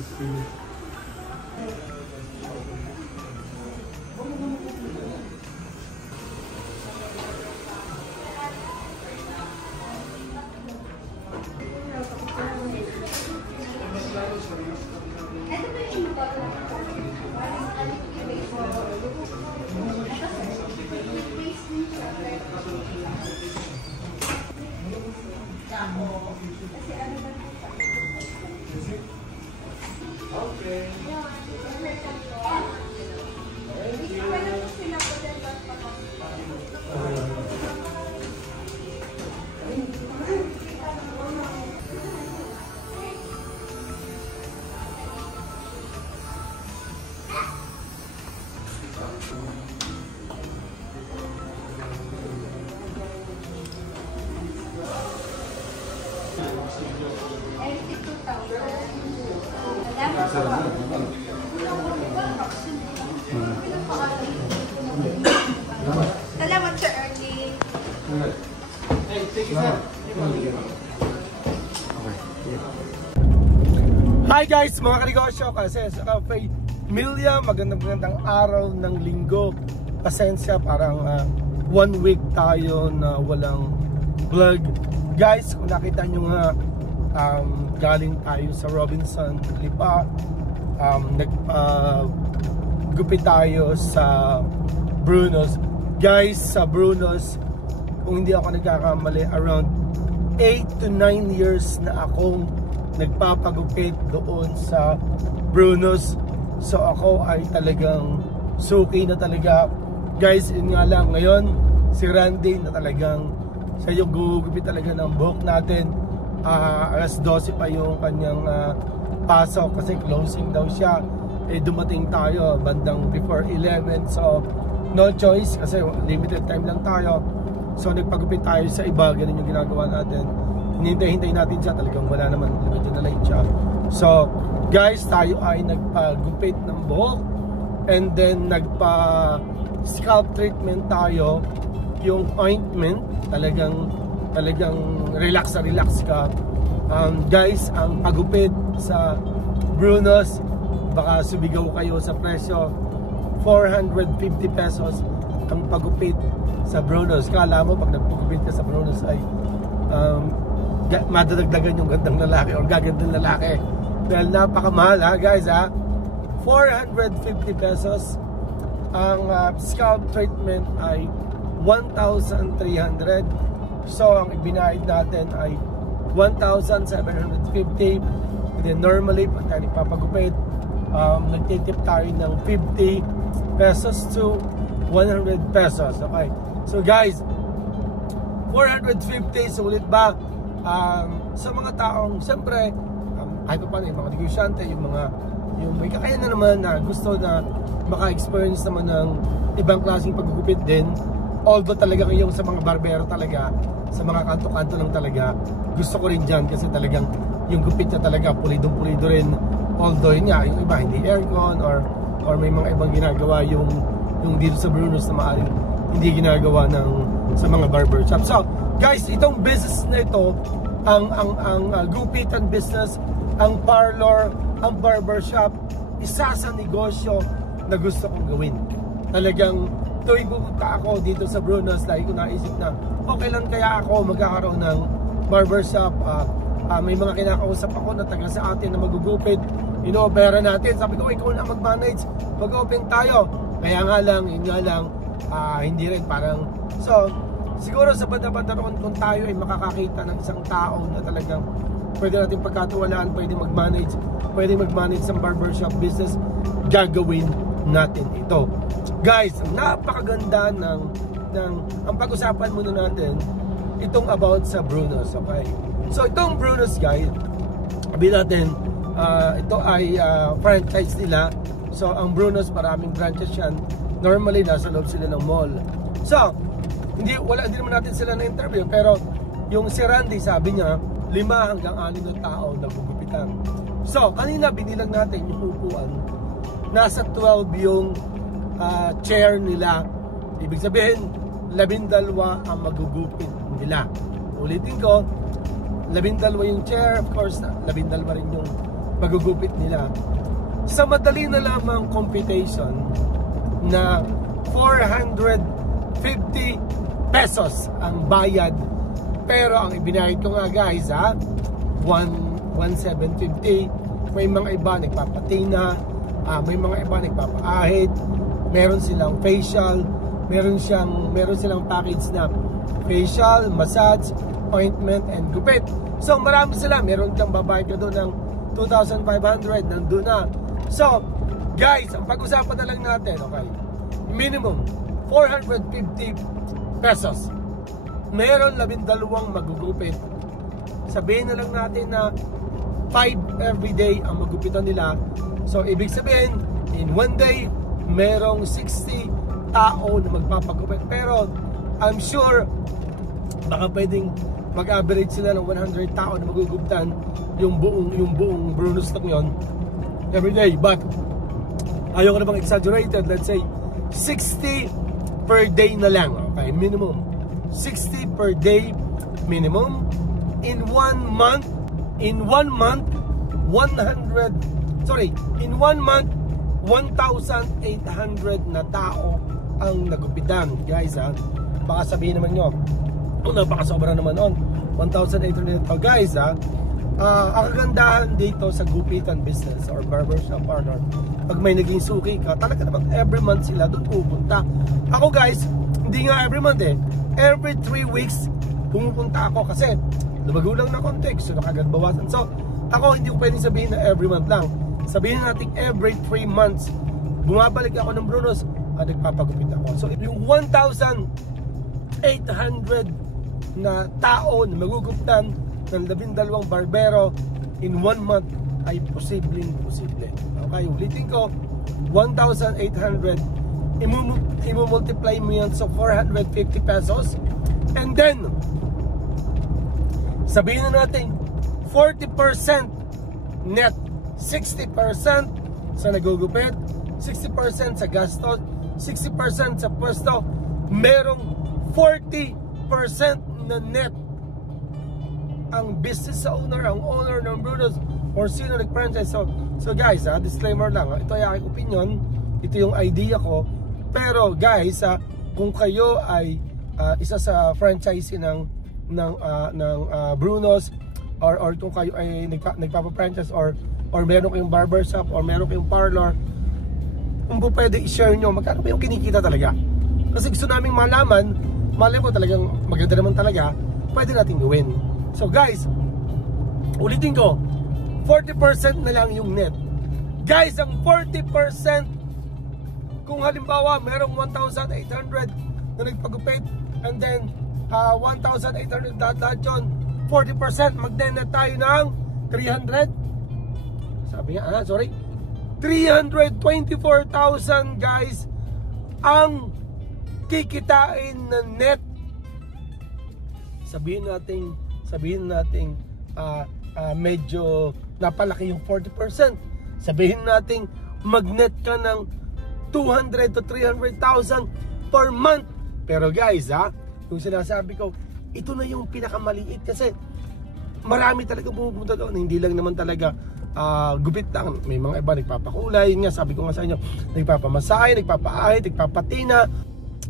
crispy. Okay. Salamat, Sir Ernie. Hey, thank you, sir. Hi guys, mga kanegosyo, kasi sa Cafe Milya, magandang araw ng linggo. Pasensya, parang 1 week tayo na walang vlog. Guys, kung nakita nyo nga, galing tayo sa Robinson Lipa, nagpagupit tayo sa Bruno's. Guys, sa Bruno's, kung hindi ako nagkakamali, around 8 to 9 years na akong nagpapagupit doon sa Bruno's. So ako ay talagang suki na talaga. Guys, yun nga lang, ngayon si Randy na talagang siya yung gugupit talaga ng buhok natin. Alas 12 pa yung kanyang pasok kasi closing daw siya. Dumating tayo bandang before 11, so no choice kasi limited time lang tayo. So nagpagupit tayo sa iba, ganun yung ginagawa natin. Hinintay natin siya, talagang wala naman, medyo na late siya. So guys, tayo ay nagpagupit ng buhok and then nagpa-scalp treatment tayo. Yung ointment, talagang relax ka. Guys, ang pagupit sa Bruno's, baka subigaw kayo sa presyo, 450 pesos ang pagupit sa Bruno's. Kala mo pag nagpagupit ka sa Bruno's ay madadagdagan yung gandang lalaki or gagandang lalaki. Dahil napakamahal ha guys ha. 450 pesos. Ang scalp treatment ay 1,300. So ang ibinayad natin ay 1,750. And then normally pag tayo nagpapagupit, nagtitip tayo ng 50 pesos to 100 pesos. Okay, so guys, 450, sulit ba? Sa mga taong siyempre kahit pa paano, yung mga negosyante, yung may kakayanan naman na gusto na maka-experience naman ng ibang klaseng paggugupit din. Although talaga yung sa mga barbero talaga, sa mga kanto-kanto lang talaga, gusto ko rin dyan kasi talagang yung gupit na talaga pulidong-pulido rin. Although yun nga, yung iba hindi aircon or may mga ibang ginagawa yung dito sa Bruno's na maaaring hindi ginagawa sa mga barbershop. So guys, itong business na ito, ang gupitan business, ang parlor, ang barbershop, isa sa negosyo na gusto kong gawin. Talagang tuwing pupunta ako dito sa Bruno's, lagi ko naisip na okay lang kaya ako magkakaroon ng barbershop. May mga kinakausap ako na taga sa atin na magugupit, ino-opera natin. Sabi ko, ikaw na mag-manage, mag-open tayo. Kaya nga lang, yun nga lang, hindi rin parang, so siguro sa banda-banda roon kung tayo ay makakakita ng isang tao na talagang pwede natin pagkatuwalaan, pwede mag-manage ng barbershop business, gagawin natin ito. Guys, napakaganda ng ang pag-usapan muna natin itong about sa Bruno's. Okay, so itong Bruno's guys, sabi natin ito ay franchise nila. So ang Bruno's, maraming branches yan. Normally nasa loob sila ng mall. So hindi naman natin sila na interview, pero yung si Randy sabi niya 5 hanggang 6 na tao nagugupitan. So kanina binilang natin yung upuan, nasa 12 yung chair nila. Ibig sabihin 12 ang magugupit nila. Ulitin ko, 12 yung chair, of course 12 rin yung magugupit nila. Sa madali na lamang computation na 450 pesos ang bayad, pero ang ibinayad ko nga guys 1,750. May mga iba nagpapatina, may mga iba nagpapaahit, meron silang facial, meron silang package na facial, massage, ointment, and gupit. So marami sila, meron kang babayad ka doon ng 2,500, nandun na. So guys, ang pag-usapan na lang natin, okay, minimum 450 pesos. Meron 12 magugupit. Sabihin na lang natin na 5 everyday ang magupitan nila. So ibig sabihin, in one day merong 60 tao na magpapagupit. Pero I'm sure baka pwedeng mag-average sila ng 100 tao na magugupitan yung buong Bruno stock yon everyday. But ayoko na bang exaggerated, let's say 60 per day na lang, okay, minimum 60 per day minimum. In one month 1,800 na tao ang nagupitan, guys Baka sabihin naman nyo, napakasobra naman nun, 1,800 tao, guys ang kagandahan dito sa gupitan business or barbershop partner, pag may naging suki ka, talaga naman every month sila doon pupunta. Ako guys, hindi nga every month every 3 weeks pumupunta ako kasi lumago lang na context, so nakagad bawasan. So ako hindi ko pwedeng sabihin na every month lang, sabihin natin every 3 months bumabalik ako ng Brunos at nagpapagupit ako. So yung 1,800 na tao na magugupitan ng 12 barbero in 1 month ay posibleng. Okay, ulitin ko, 1,800, imumultiply mo yan sa 450 pesos, and then sabihin na natin 40% net, 60% sa nagugupit, 60% sa gastos, 60% sa pwesto, merong 40% na net ang business sa owner, ang owner ng Brunos or sino nag-franchise. So guys, disclaimer lang, ito ay aking opinion, ito yung idea ko. Pero guys, kung kayo ay isa sa franchisee ng Brunos, or kung kayo ay nagpapa-franchise or meron kayong barbershop or meron kayong parlor, kung po pwede i-share nyo magkano ba yung kinikita talaga, kasi gusto naming malaman. Malay mo talagang maganda naman talaga, pwede natin gawin. So guys, ulitin ko, 40% na lang yung net. Guys, ang 40%, kung halimbawa merong 1,800 na nagpagupit, and then 1,800 lahat yun, 40%, magnenet tayo ng 300. Sabi nga, 324,000 guys ang kikitain na net. Sabihin natin medyo napalaki yung 40%. Sabihin natin magnet ka ng 200 to 300,000 per month. Pero guys, yung sinasabi ko, ito na yung pinakamaliit, kasi marami talaga pupunta doon. Hindi lang naman talaga gupit lang. May mga iba nagpapakulay, yun nga, sabi ko nga sa inyo, nagpapamasahe, nagpapaahit, nagpapatina.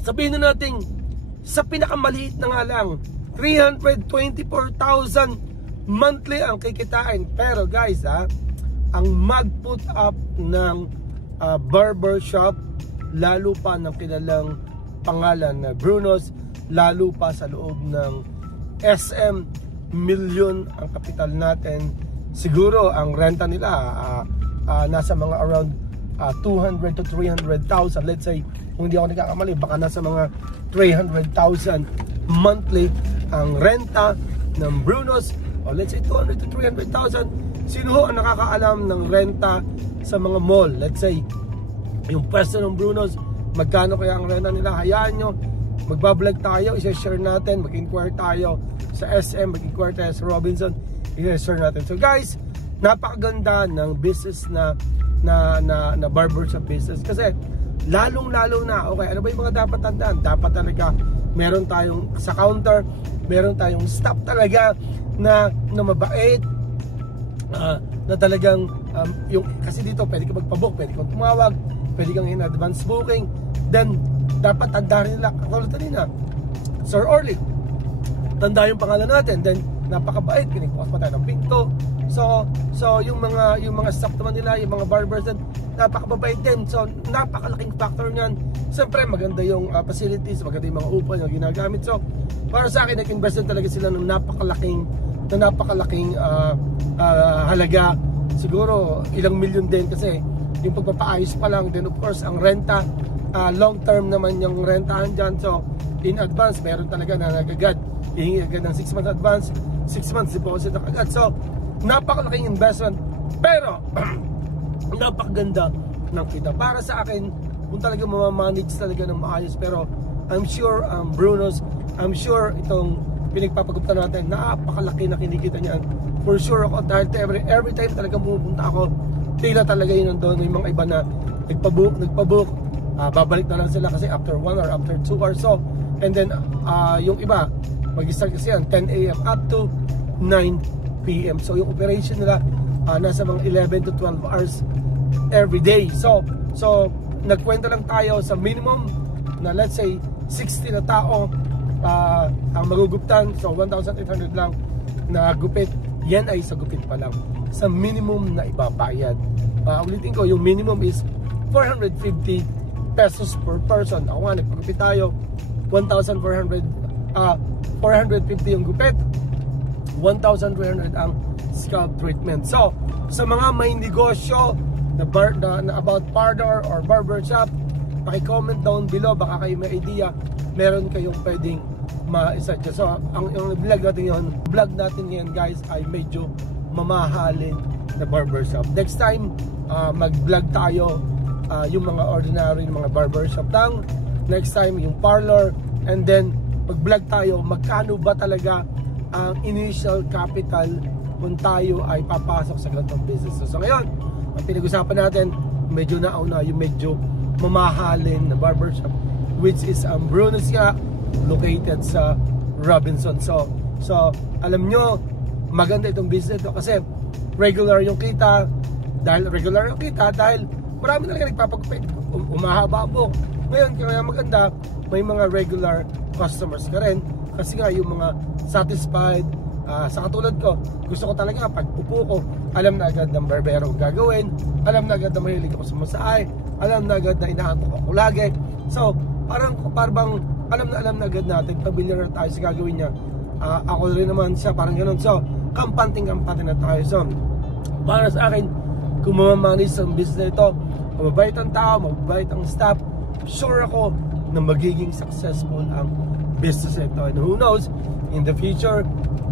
Sabihin na natin sa pinakamaliit na nga lang 324,000 monthly ang kikitain. Pero guys, ang mag-put up ng barbershop, lalo pa ng kilalang pangalan na Brunos, lalo pa sa loob ng SM, milyon ang kapital natin. Siguro ang renta nila nasa mga around 200 to 300,000. Let's say, kung hindi ako nagkakamali, baka nasa mga 300,000 monthly ang renta ng Brunos. O let's say 200 to 300,000. Sino ho ang nakakaalam ng renta sa mga mall? Let's say, yung pwesto ng Brunos, magkano kaya ang renta nila? Hayaan nyo, magbablog tayo, i-share natin, mag-inquire tayo sa SM, mag-inquire tayo sa Robinson, i-share natin. So guys, napakaganda ng business na barbershop business, kasi lalong-lalo na, okay, ano ba yung mga dapat tandaan? Dapat talaga meron tayong sa counter, meron tayong staff talaga na mabait, na talagang yung kasi dito pwede ka magpa-book, pwede kang tumawag, pwede kang in advance booking. Then dapat tandaan nila katulad kanina, Sir Orly, tanda yung pangalan natin. Then napakabait, pinagbukas pa tayo ng pinto. So yung mga staff naman nila, yung mga barbers din, napakabait din. So napakalaking factor niyan. Siyempre maganda yung facilities, maganda yung mga upuan yung ginagamit. So para sa akin, nag-invest din talaga sila ng napakalaking halaga. Siguro ilang milyon din kasi yung pagpapaayos pa lang. Then of course ang renta, long term naman yung rentahan dyan. So in advance, meron talaga na nagagad, hihingi agad ng 6 months advance, 6 months deposit na agad. So napakalaking investment, pero napakaganda ng kita. Para sa akin, kung talaga mamamanage talaga ng maayos, pero I'm sure Bruno's, I'm sure itong pinagpapagupta natin, napakalaki na kinikita niyan. For sure ako, dahil every time talagang pupunta ako, tila talaga yun nandun. Yung mga iba na nagpabook, babalik na lang sila kasi after 1 or after 2 hours. So, and then yung iba, mag-start kasi yan 10 a.m. up to 9 p.m. So yung operation nila nasa mga 11 to 12 hours every day. So nagkwento lang tayo sa minimum na let's say 60 na tao ang maguguptan. So 1,800 lang na gupit. Yan ay sa gupit pa lang, sa minimum na ibabayad. Ulitin ko, yung minimum is 450 pesos per person. Ako nga, nagpagupit tayo 1,450 yung gupit, 1,300 ang scalp treatment. So sa mga may negosyo na about parlor or barbershop, paki-comment down below, baka kayo may idea, meron kayong pwedeng ma-suggest. So ang vlog natin ngayon guys ay medyo mamahalin na barbershop. Next time mag-vlog tayo yung mga ordinary mga barbershop lang. Next time yung parlor, and then mag-vlog tayo magkano ba talaga ang initial capital kung tayo ay papasok sa ganitong business. So ngayon, ang pinag-usapan natin, medyo nauna yung medyo mamahalin na barbershop, which is Bruno's nga, located sa Robinson. So alam nyo, maganda itong business ito kasi regular yung kita. Dahil marami talaga nagpapagupit, umahaba po. Ngayon, kaya maganda, may mga regular customers ka rin kasi nga yung mga satisfied. Sa katulad ko, gusto ko talaga pag upo ko, alam na agad ng barbero gagawin, alam na agad na mahilig ako sa masahe, alam na agad na inaantok ako lagi. So parang alam na agad natin, familiar na tayo sa gagawin niya. Ako rin naman siya, parang ganoon. So kampante na tayo. So para sa akin, kung mamamanage sa business ito, mababait ang tao, mababait ang staff, sure ako na magiging successful ang business ito. And who knows, in the future,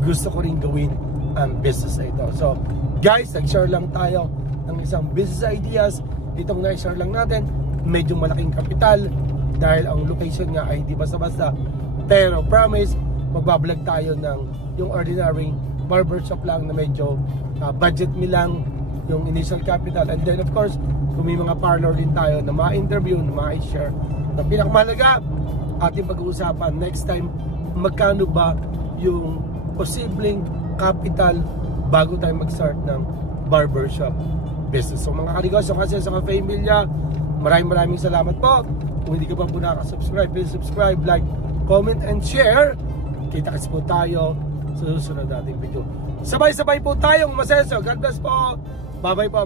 gusto ko rin gawin ang business ito. So guys, nag-share lang tayo ng isang business ideas. Itong na-share lang natin, medyo malaking kapital dahil ang location nga ay hindi basta-basta. Pero promise, magbablog tayo ng yung ordinary barbershop lang na medyo budget me lang yung initial capital. And then of course, kung may mga parlor din tayo na ma-interview, na ma-share. Na pinakamahalaga, ating pag-uusapan next time, magkano ba yung posibleng capital bago tayo mag-start ng barbershop business. So mga kanegosyo, kasi sa pamilya, maraming salamat po. Kung hindi ka pa po nakasubscribe, please subscribe, like, comment, and share. Kita-kits po tayo sa susunod nating video. Sabay-sabay po tayong masenso. God bless po. Bye-bye po.